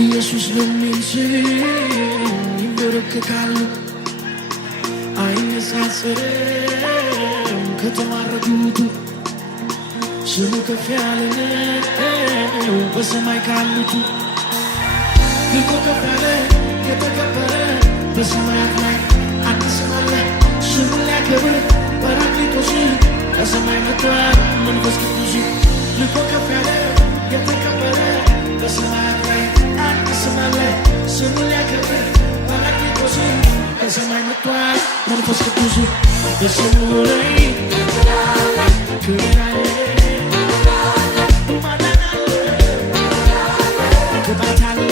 ኢየሱስ ለሚስም ይንበረከካሉ አይነጻጸርም ከተዋረዱት ስሙ ከፍ ያለ ነው በሰማይ ካሉት ልቆ ከፍ ያለ የተከበረ በሰማያት ላይ አንድ ስም አለ ስሙን ሊያከብር ጰራቅሊጦስ ከሰማይ መጥቷል መንፈስ ቅዱስ ልቆ ከፍ ያለ የተከበረ በሰማያት ላይ አንድ ስም አለ ስሙን ሊያከብር ጰራቅሊጦስ ከሰማይ መጥቷል መንፈስ ቅዱስ በስሙ ላይ ክብር አለ ማዳን አለ ቅባት አለ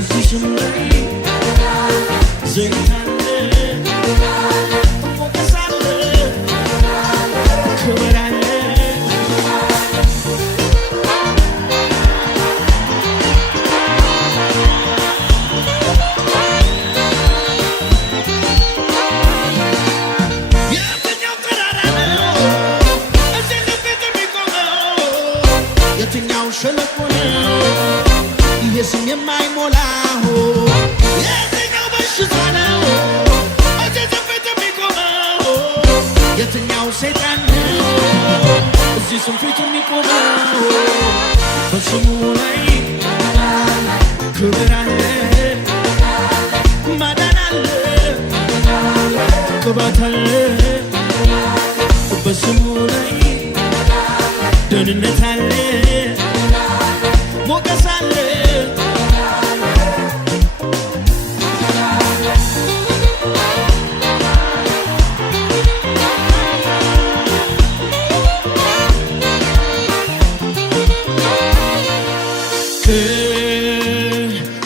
እዚህ ስሙ ላይ ዘይት አለ ሞገስ አለ ክብር አለ ሸለቆ ነው ይሄ ስም የማይሞላው የትኛው በሽታ ነው እዚህ ፊት የሚቆመው የትኛው ሰይጣን ነው እዚህ ስም ፊት የሚቆመው በስሙ ላይ ክብር አለ ማዳን አለ ቅባት አለ በስሙ ላይ ደህንነት አለ ሞገስ አለ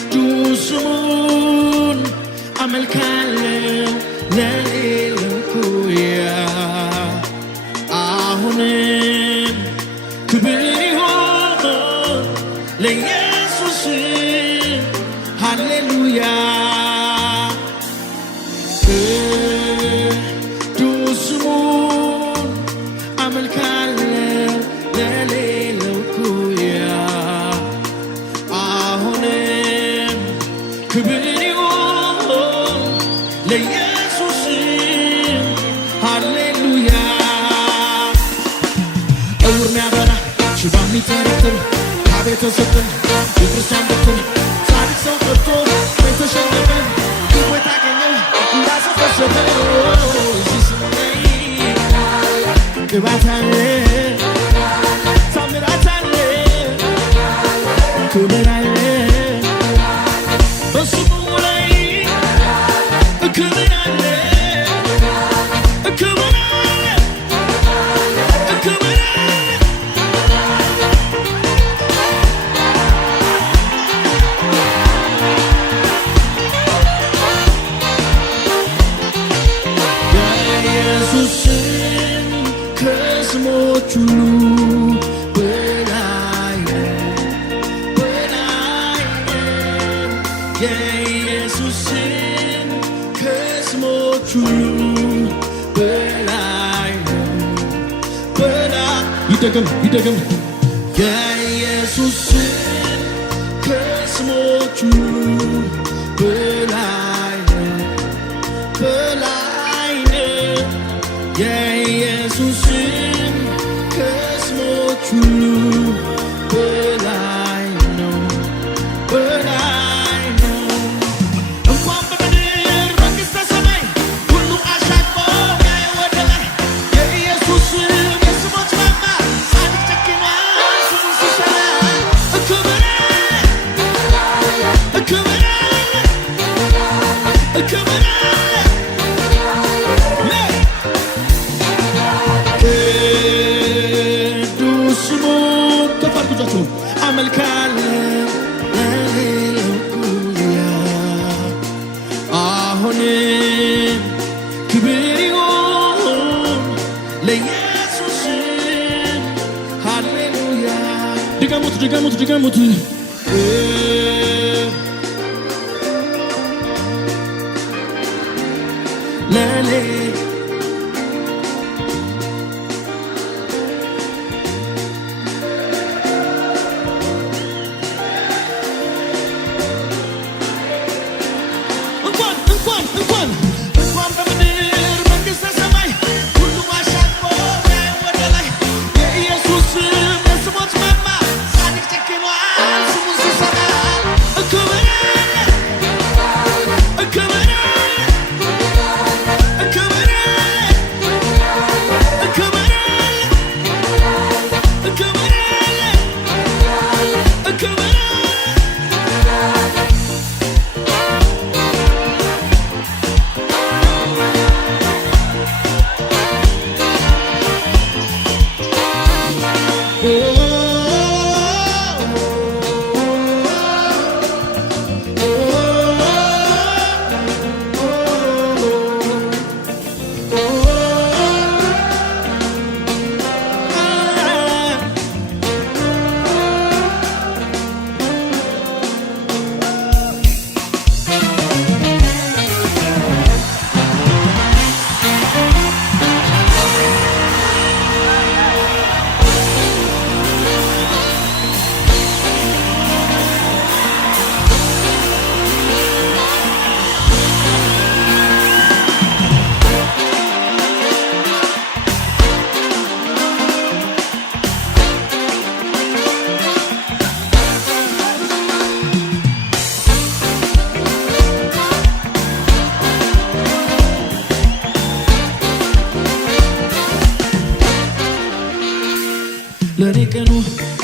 ቅዱስ ስሙን አመልካለሁ ለሌለው ኩያ አሁንም ክብር ለኢየሱስ ሃሌሉያ ቅዱስ ስሙን አመልካለሁ ለሌለው ኩያ አሁንም ክብር ይሁን ለኢየሱስ ሃሌሉያ ዕውር ሚያበራ ሽባ ሚተረትር ቤተሰብን የክርስቲያን በትን ጻድቅ ሰው ቀርቶ ቤተሸነፈ ሕይወት አገኘ እንዳሰፈሰፈ እዚህ ስሙ ላይ ቅባት አለ ታምራት አለ ክብር አለ በስሙ ላይ ክብር አለ ክብር አለ ክብር አለ ኢየሱስን ከስሞች ሁሉ በላይ በላይ የኢየሱስን ከስሞች ሁሉ በላይ በላይ ይደገም የኢየሱስን ከስሞች ሁሉ በላይ በላይ የኢየሱስን ከስሞች ሁሉ በላይ ነው በላይ ነው እንኳን በምድር መንግሥተ ሰማይ ሁሉ አሻቅቦ ያየ ወደ ላይ የኢየሱስ የስሞች ማማ ጻድቅ ጨክኗል ስሙ ሲሰራ ክብር ክብር ክብር አመልካለሁ ለሌለው ኩያ አሁንም ክብር ይሁን ለኢየሱስ ሃሌሉያ ድገሙት ለሌ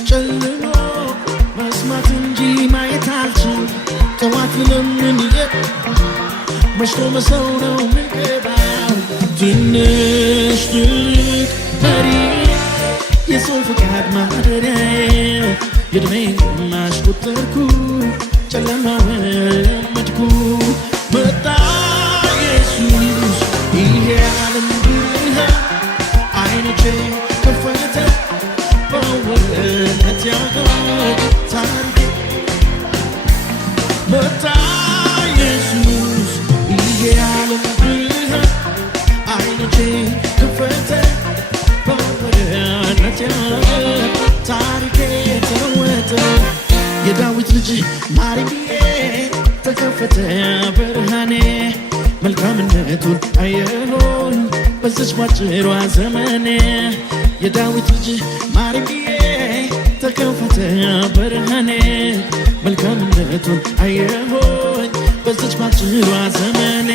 ጨልሞ መስማት እንጂ ማየት አልችል ጠዋት ለምን መሽቶ መሰው ነው ምገባው ትንሽ ትልቅ መሪ የሰው ፍቃድ ማደሪያዬ የዕድሜን ግማሽ ቁጠርኩ ጨለማውን ለመድኩ መጣ ኢየሱስ ይሄ ዓለም ብርሃን አይኖቼ ከፈተ በእውነት ያገር ታሪኬ መጣ ኢየሱስ ይሄ ዓለም ብርሃን አይኖቼ ከፈተ በእውነት ያገር ታሪኬ ተለወጠ የዳዊት ልጅ ማርያምዬ ተከፈተ ብርሃኔ መልካምነቱን አየሁኝ በዚች ባጭሯ ዘመኔ የዳዊት ልጅ ማርያምዬ ተከፈተ ብርሃኔ መልካምነቱን አየሁኝ በዚች ባጭሯ ዘመኔ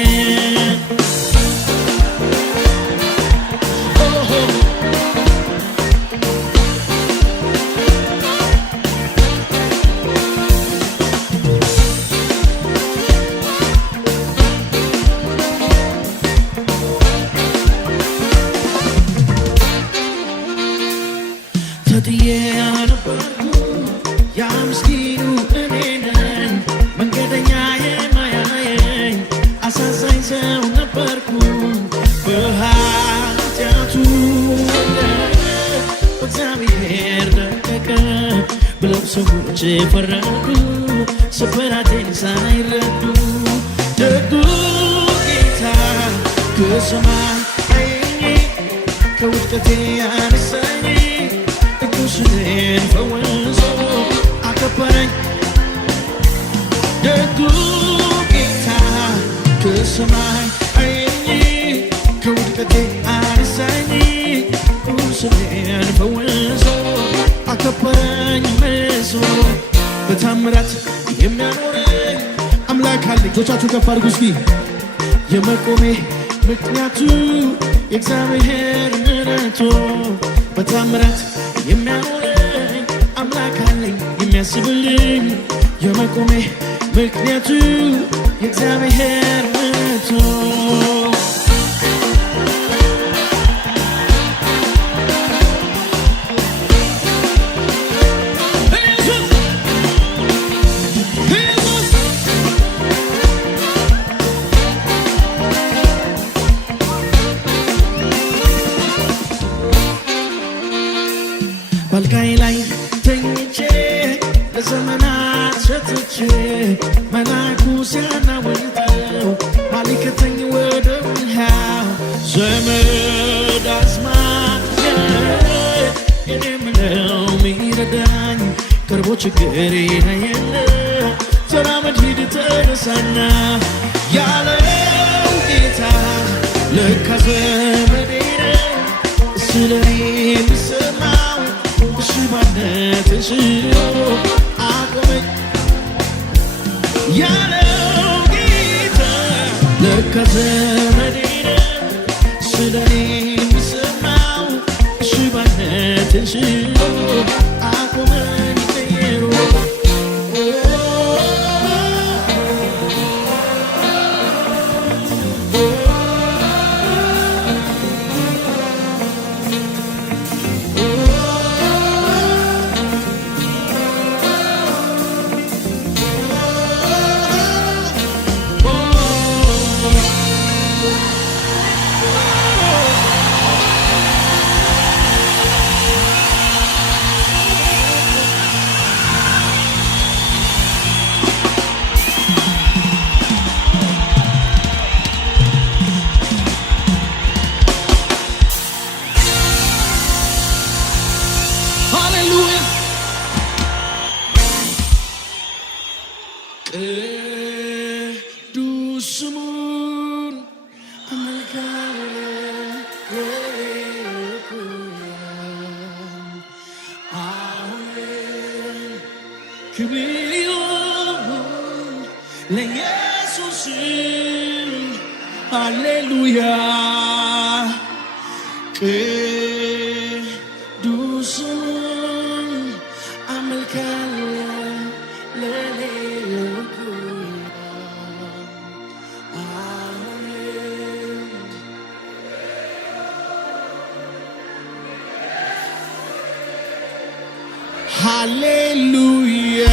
ተጥዬ ነበርኩ ያ ምስኪኑ እኔ ነኝ መንገደኛ የማያየኝ አሳዛኝ ሰው ነበርኩ በኃጢአቱ በእግዚአብሔር ደቀቀ ብለው ሰዎች ፈረዱ ስብራቴን ሳይረዱ ደጉ ጌታ ከሰማይ አየኝ ከውድቀቴ አነሳኝ ቁስሌን ፈወሰ አከበረኝ ደጉ ጌታ ከሰማይ አየኝ ከውድቀቴ አነሳኝ ቁስሌን ፈወሰ አከበረኝ መልሶ በታምራት የሚያኖረኝ አምላክ አለኝ እጆቻችሁን ከፍ አድርጉ እስኪ የመቆሜ ምክንያቱ የእግዚአብሔር ምሕረቱ በታምራት የሚያኖረኝ አምላክ አለኝ የሚያስብልኝ የመቆሜ ምክንያቱ የእግዚአብሔር ምሕረቱ ባልጋዬ ላይ ተኝቼ ለዘመናት ሸትቼ መልአኩ ሲያናውጠው ማሊከተኝ ወደ ውሃው ዘመድ አዝማድ እኔ ምለው ሚረዳኝ ቀርቦ ችግሬን አየለ ተራመድ ሂድ ተነሳና ያለው ጌታ ለካ ዘመዴ ነው ስለኔ የሚሰማው ሽባነት ሽሮ አቆመኝ ያለው ጌታ ለካ ዘመዴ ነው ስለኔ የሚሰማው ሽባነት ሽሮ አቆመኝ ቀይሮ ቅዱስ ስሙን አሁን ክብር ይሁን ለኢየሱስ ሃሌሉያ ቅዱስ ሃሌሉያ